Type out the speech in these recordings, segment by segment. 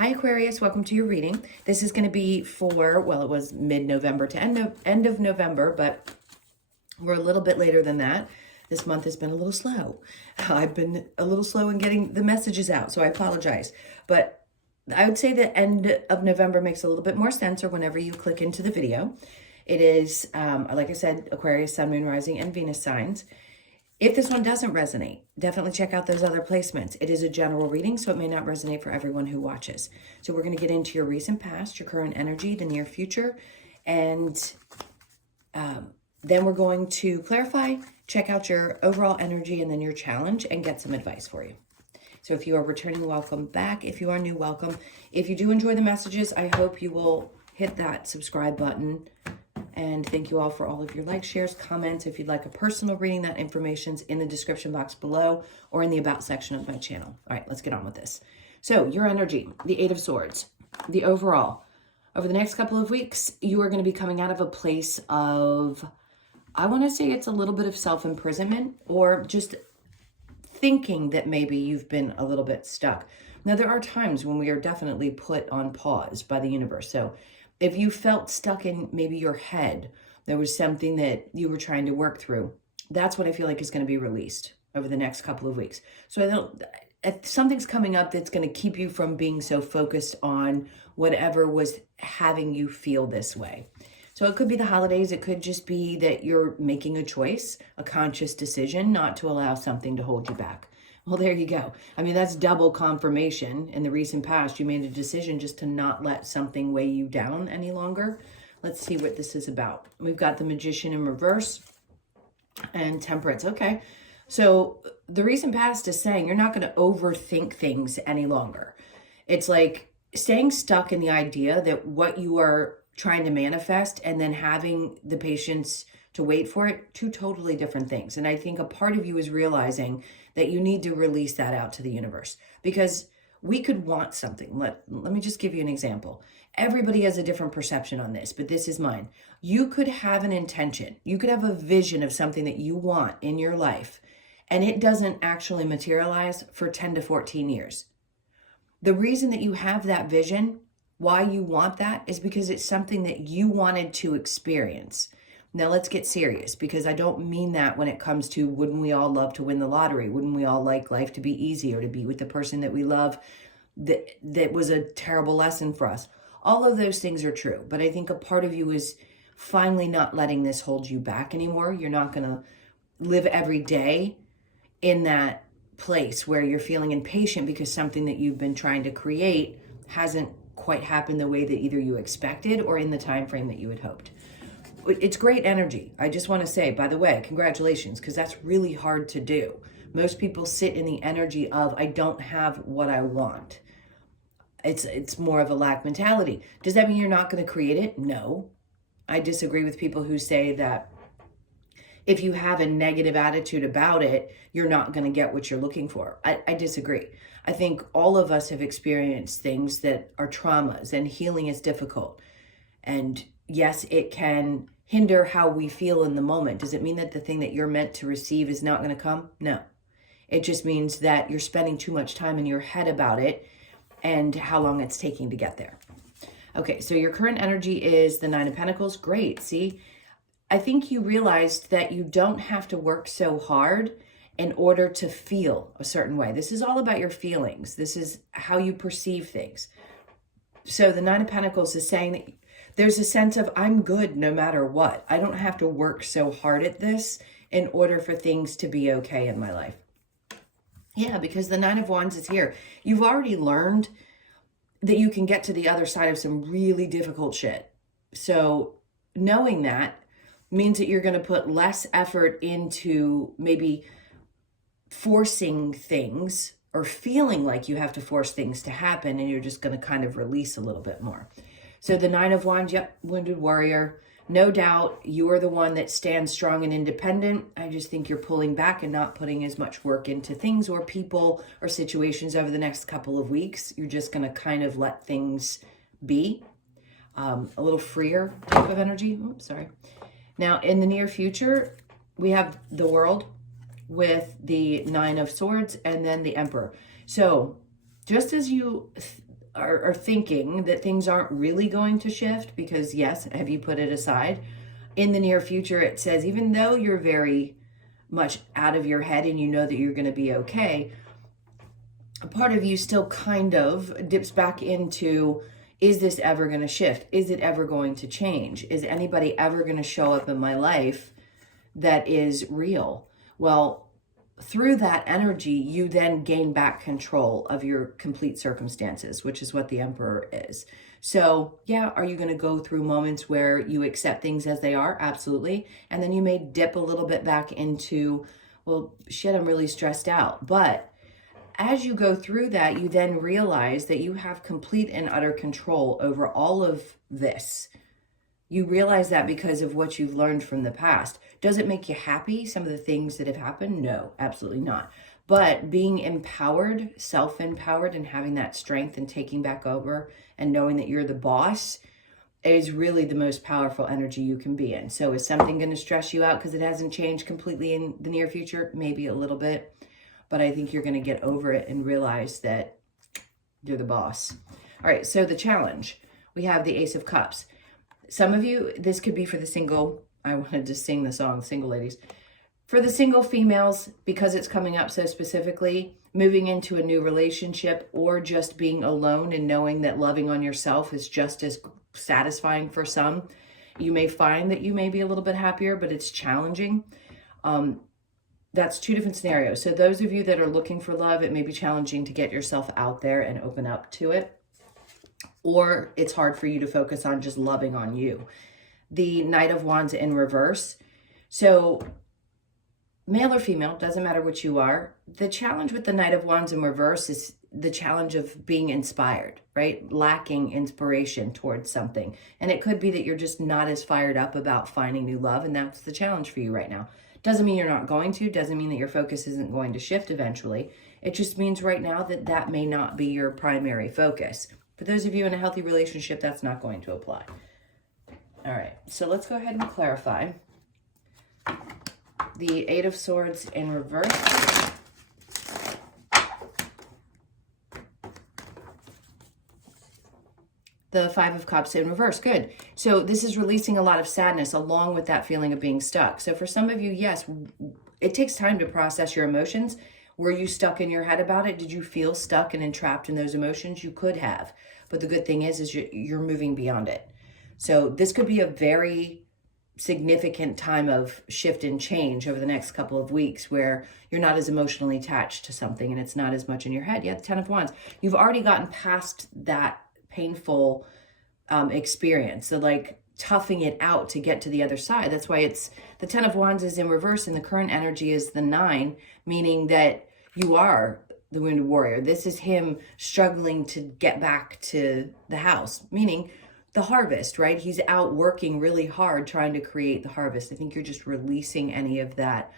Hi Aquarius, welcome to your reading. This is going to be for, well, it was mid-November to end of November, but we're a little bit later than that. This month has been a little slow. I've been a little slow in getting the messages out, so I apologize. But I would say the end of November makes a little bit more sense, or whenever you click into the video. It is, like I said, Aquarius, Sun, Moon, Rising, and Venus signs. If this one doesn't resonate, definitely check out those other placements. It is a general reading, so it may not resonate for everyone who watches. So we're going to get into your recent past, your current energy, the near future, and then we're going to clarify, check out your overall energy and then your challenge and get some advice for you. So if you are returning, welcome back. If you are new, welcome. If you do enjoy the messages, I hope you will hit that subscribe button. And thank you all for all of your likes, shares, comments. If you'd like a personal reading, that information's in the description box below or in the about section of my channel. All right, let's get on with this. So your energy, the Eight of Swords, the overall. Over the next couple of weeks, you are going to be coming out of a place of, I want to say it's a little bit of self-imprisonment or just thinking that maybe you've been a little bit stuck. Now, there are times when we are definitely put on pause by the universe. So if you felt stuck in maybe your head, there was something that you were trying to work through, that's what I feel like is going to be released over the next couple of weeks. So something's coming up that's going to keep you from being so focused on whatever was having you feel this way. So it could be the holidays. It could just be that you're making a choice, a conscious decision not to allow something to hold you back. Well, there you go. I mean, that's double confirmation. In the recent past, you made a decision just to not let something weigh you down any longer. Let's see what this is about. We've got the Magician in reverse and Temperance. Okay. So the recent past is saying you're not going to overthink things any longer. It's like staying stuck in the idea that what you are trying to manifest and then having the patience to wait for it, two totally different things. And I think a part of you is realizing that you need to release that out to the universe, because we could want something. Let me just give you an example. Everybody has a different perception on this, but this is mine. You could have an intention. You could have a vision of something that you want in your life, and it doesn't actually materialize for 10 to 14 years. The reason that you have that vision, why you want that, is because it's something that you wanted to experience. Now let's get serious, because I don't mean that when it comes to wouldn't we all love to win the lottery? Wouldn't we all like life to be easy, or to be with the person that we love that was a terrible lesson for us? All of those things are true, but I think a part of you is finally not letting this hold you back anymore. You're not going to live every day in that place where you're feeling impatient because something that you've been trying to create hasn't quite happened the way that either you expected or in the time frame that you had hoped. It's great energy. I just want to say, by the way, congratulations, because that's really hard to do. Most people sit in the energy of, I don't have what I want. It's more of a lack mentality. Does that mean you're not going to create it? No. I disagree with people who say that if you have a negative attitude about it, you're not going to get what you're looking for. I disagree. I think all of us have experienced things that are traumas, and healing is difficult. And yes, it can hinder how we feel in the moment. Does it mean that the thing that you're meant to receive is not going to come? No. It just means that you're spending too much time in your head about it and how long it's taking to get there. Okay, so your current energy is the Nine of Pentacles. Great. See, I think you realized that you don't have to work so hard in order to feel a certain way. This is all about your feelings. This is how you perceive things. So the Nine of Pentacles is saying that there's a sense of, I'm good no matter what. I don't have to work so hard at this in order for things to be okay in my life. Yeah, because the Nine of Wands is here. You've already learned that you can get to the other side of some really difficult shit. So knowing that means that you're going to put less effort into maybe forcing things or feeling like you have to force things to happen, and you're just going to kind of release a little bit more. So the Nine of Wands, yep, Wounded Warrior. No doubt you are the one that stands strong and independent. I just think you're pulling back and not putting as much work into things or people or situations over the next couple of weeks. You're just going to kind of let things be. A little freer type of energy. Oops, sorry. Now, in the near future, we have the World with the Nine of Swords and then the Emperor. So just as you are thinking that things aren't really going to shift, because yes, have you put it aside? In the near future, it says, even though you're very much out of your head and you know that you're going to be okay, a part of you still kind of dips back into, is this ever going to shift? Is it ever going to change? Is anybody ever going to show up in my life that is real? Well, through that energy, you then gain back control of your complete circumstances, which is what the Emperor is. So yeah, are you going to go through moments where you accept things as they are? Absolutely. And then you may dip a little bit back into, well, shit, I'm really stressed out. But as you go through that, you then realize that you have complete and utter control over all of this. You realize that because of what you've learned from the past. Does it make you happy, some of the things that have happened? No, absolutely not. But being empowered, self-empowered, and having that strength and taking back over and knowing that you're the boss is really the most powerful energy you can be in. So is something going to stress you out because it hasn't changed completely in the near future? Maybe a little bit. But I think you're going to get over it and realize that you're the boss. All right, so the challenge. We have the Ace of Cups. Some of you, this could be for the single, I wanted to sing the song, Single Ladies. For the single females, because it's coming up so specifically, moving into a new relationship or just being alone and knowing that loving on yourself is just as satisfying for some. You may find that you may be a little bit happier, but it's challenging. That's two different scenarios. So those of you that are looking for love, it may be challenging to get yourself out there and open up to it. Or it's hard for you to focus on just loving on you. The Knight of Wands in reverse. So male or female, doesn't matter what you are. The challenge with the Knight of Wands in reverse is the challenge of being inspired, right? Lacking inspiration towards something. And it could be that you're just not as fired up about finding new love. And that's the challenge for you right now. Doesn't mean you're not going to. Doesn't mean that your focus isn't going to shift eventually. It just means right now that that may not be your primary focus. For those of you in a healthy relationship, that's not going to apply. All right, so let's go ahead and clarify. The Eight of Swords in reverse. The Five of Cups in reverse. Good. So this is releasing a lot of sadness along with that feeling of being stuck. So for some of you, yes, it takes time to process your emotions. Were you stuck in your head about it? Did you feel stuck and entrapped in those emotions? You could have. But the good thing is you're moving beyond it. So this could be a very significant time of shift and change over the next couple of weeks where you're not as emotionally attached to something and it's not as much in your head. Yeah, the Ten of Wands. You've already gotten past that painful experience. So like toughing it out to get to the other side. That's why it's the Ten of Wands is in reverse and the current energy is the 9, meaning that you are the wounded warrior. This is him struggling to get back to the house, meaning the harvest, right? He's out working really hard trying to create the harvest. I think you're just releasing any of that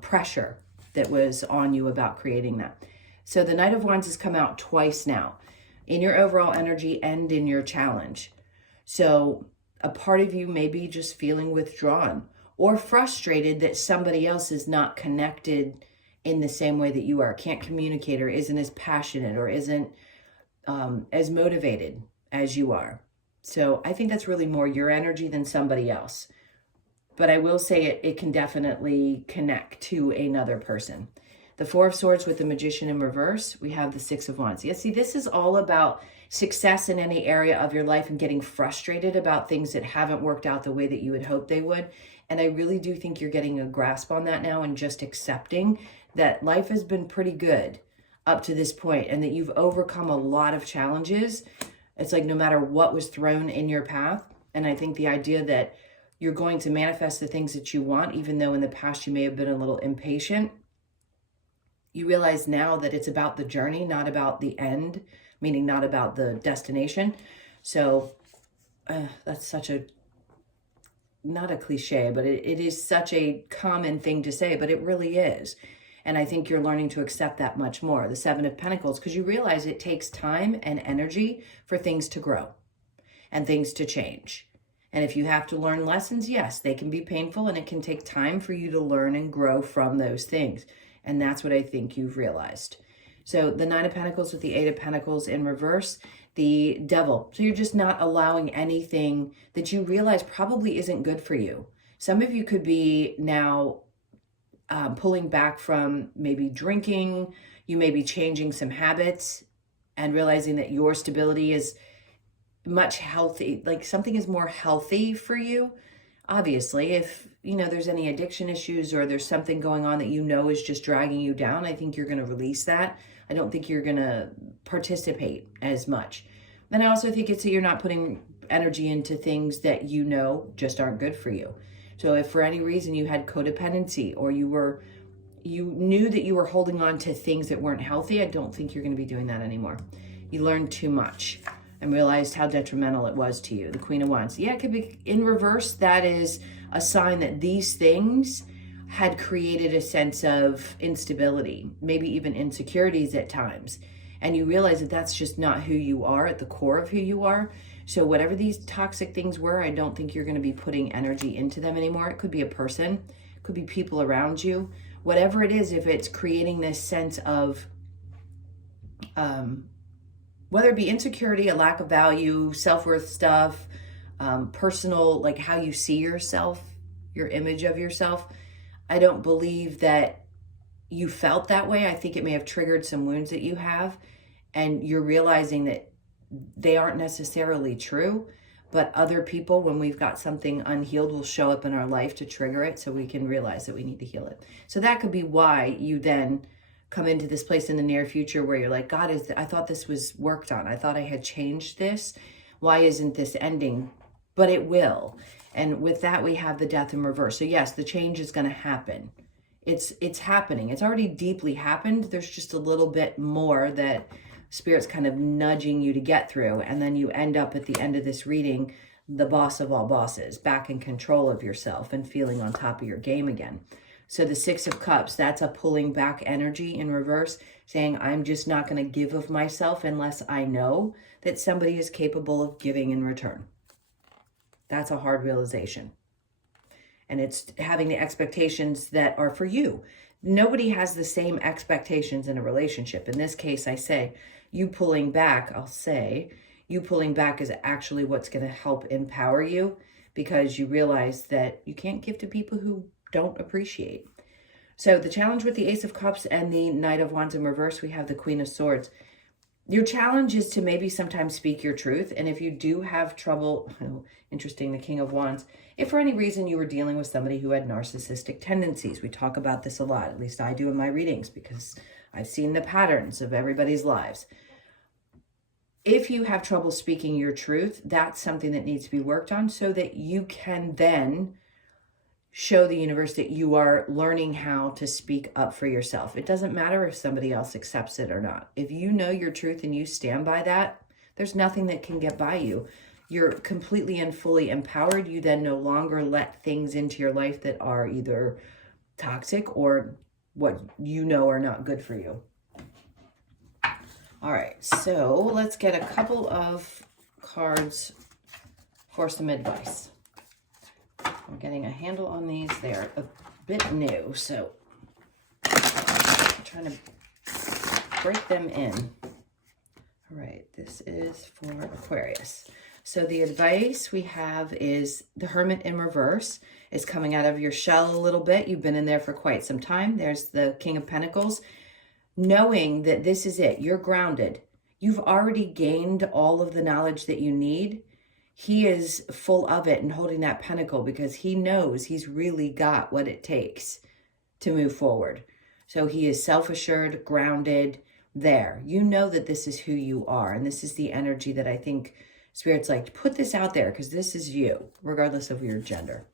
pressure that was on you about creating that. So the Knight of Wands has come out twice now in your overall energy and in your challenge. So a part of you may be just feeling withdrawn or frustrated that somebody else is not connected in the same way that you are, can't communicate or isn't as passionate or isn't as motivated as you are. So I think that's really more your energy than somebody else. But I will say it can definitely connect to another person. The Four of Swords with the Magician in reverse, we have the Six of Wands. Yeah, see, this is all about success in any area of your life and getting frustrated about things that haven't worked out the way that you had hoped they would. And I really do think you're getting a grasp on that now and just accepting that life has been pretty good up to this point and that you've overcome a lot of challenges. It's like no matter what was thrown in your path. And I think the idea that you're going to manifest the things that you want, even though in the past you may have been a little impatient, you realize now that it's about the journey, not about the end, meaning not about the destination. So that's such a, not a cliche, but it is such a common thing to say, but it really is. And I think you're learning to accept that much more. The Seven of Pentacles, because you realize it takes time and energy for things to grow and things to change. And if you have to learn lessons, yes, they can be painful and it can take time for you to learn and grow from those things. And that's what I think you've realized. So the Nine of Pentacles with the Eight of Pentacles in reverse, the Devil. So you're just not allowing anything that you realize probably isn't good for you. Some of you could be now pulling back from maybe drinking. You may be changing some habits and realizing that your stability is much healthy, like something is more healthy for you. Obviously, if there's any addiction issues or there's something going on that is just dragging you down, I think you're going to release that. I don't think you're going to participate as much. Then I also think it's that you're not putting energy into things that just aren't good for you. So if for any reason you had codependency or you knew that you were holding on to things that weren't healthy, I don't think you're going to be doing that anymore. You learned too much and realized how detrimental it was to you. The Queen of Wands. Yeah, it could be in reverse. That is a sign that these things had created a sense of instability, maybe even insecurities at times. And you realize that that's just not who you are at the core of who you are. So whatever these toxic things were, I don't think you're going to be putting energy into them anymore. It could be a person, it could be people around you. Whatever it is, if it's creating this sense of whether it be insecurity, a lack of value, self-worth stuff, personal, like how you see yourself, your image of yourself. I don't believe that you felt that way. I think it may have triggered some wounds that you have, and you're realizing that they aren't necessarily true, but other people, when we've got something unhealed, will show up in our life to trigger it so we can realize that we need to heal it. So that could be why you then come into this place in the near future where you're like, God, I thought this was worked on. I thought I had changed this. Why isn't this ending? But it will. And with that, we have the Death in reverse. So yes, the change is going to happen. It's happening. It's already deeply happened. There's just a little bit more that Spirit's kind of nudging you to get through. And then you end up at the end of this reading, the boss of all bosses, back in control of yourself and feeling on top of your game again. So the Six of Cups, that's a pulling back energy in reverse, saying I'm just not going to give of myself unless I know that somebody is capable of giving in return. That's a hard realization. And it's having the expectations that are for you. Nobody has the same expectations in a relationship. In this case, I say, you pulling back is actually what's going to help empower you, because you realize that you can't give to people who don't appreciate. So the challenge with the Ace of Cups and the Knight of Wands in reverse, we have the Queen of Swords. Your challenge is to maybe sometimes speak your truth. And if you do have trouble, interesting, the King of Wands, if for any reason you were dealing with somebody who had narcissistic tendencies, we talk about this a lot, at least I do in my readings, because I've seen the patterns of everybody's lives. If you have trouble speaking your truth, that's something that needs to be worked on so that you can then show the universe that you are learning how to speak up for yourself. It doesn't matter if somebody else accepts it or not. If you know your truth and you stand by that, there's nothing that can get by you. You're completely and fully empowered. You then no longer let things into your life that are either toxic or what you know are not good for you. All right, so let's get a couple of cards for some advice. We're getting a handle on these. They're a bit new, so I'm trying to break them in. All right, this is for Aquarius. So the advice we have is the Hermit in reverse is coming out of your shell a little bit. You've been in there for quite some time. There's the King of Pentacles. Knowing that this is it, you're grounded. You've already gained all of the knowledge that you need. He is full of it and holding that pentacle because he knows he's really got what it takes to move forward. So he is self-assured, grounded, there. You know that this is who you are. And this is the energy that I think Spirit's like, put this out there because this is you, regardless of your gender.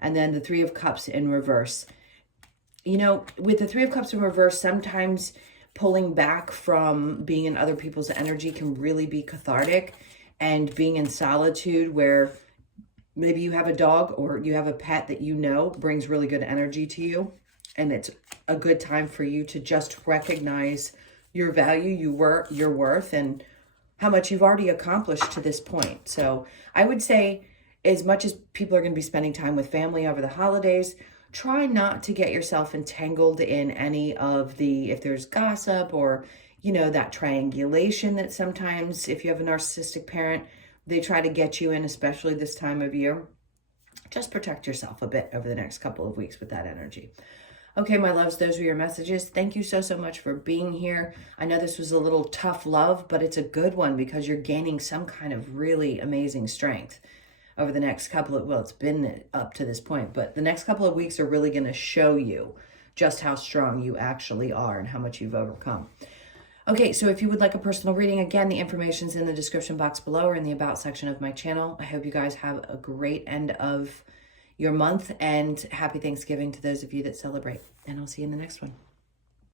And then the Three of Cups in reverse. You know, with the Three of Cups in reverse, sometimes pulling back from being in other people's energy can really be cathartic. And being in solitude where maybe you have a dog or you have a pet that you know brings really good energy to you. And it's a good time for you to just recognize your value, your worth, and how much you've already accomplished to this point. So I would say, as much as people are going to be spending time with family over the holidays, try not to get yourself entangled in any of the, if there's gossip or you know, that triangulation that sometimes if you have a narcissistic parent, they try to get you in, especially this time of year. Just protect yourself a bit over the next couple of weeks with that energy. Okay, my loves, those were your messages. Thank you so much for being here. I know this was a little tough love, but it's a good one because you're gaining some kind of really amazing strength over the next couple of, well, it's been up to this point, but the next couple of weeks are really going to show you just how strong you actually are and how much you've overcome. Okay, so if you would like a personal reading, again, the information's in the description box below or in the About section of my channel. I hope you guys have a great end of your month, and happy Thanksgiving to those of you that celebrate. And I'll see you in the next one.